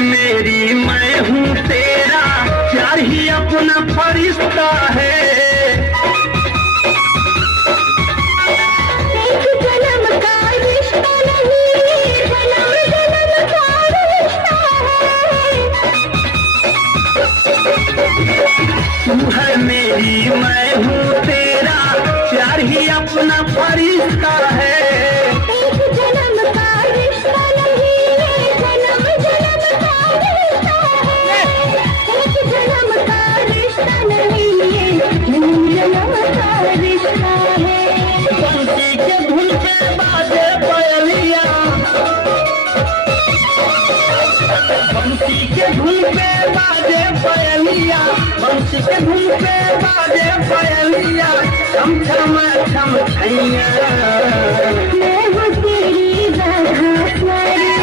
मेरी मैं हूँ तेरा, प्यार ही अपना फरिश्ता है। एक जन्म का रिश्ता नहीं, जन्म जन्म का रिश्ता है। तू है मेरी मैं हूँ तेरा, प्यार ही अपना फरिश्ता है। एक जन्म का रिश्ता नहीं, जन्म जन्म का रिश्ता है। एक जन्म का रिश्ता नहीं, जन्म जन्म का रिश्ता है। बंसी के धुन पे बाजे पयलिया, बंसी के धुन पे बाजे पयलिया, बंसी के धुन पे बाजे पयलिया, छम छम छम छैया। मैं हूँ तेरी राधा स्वर।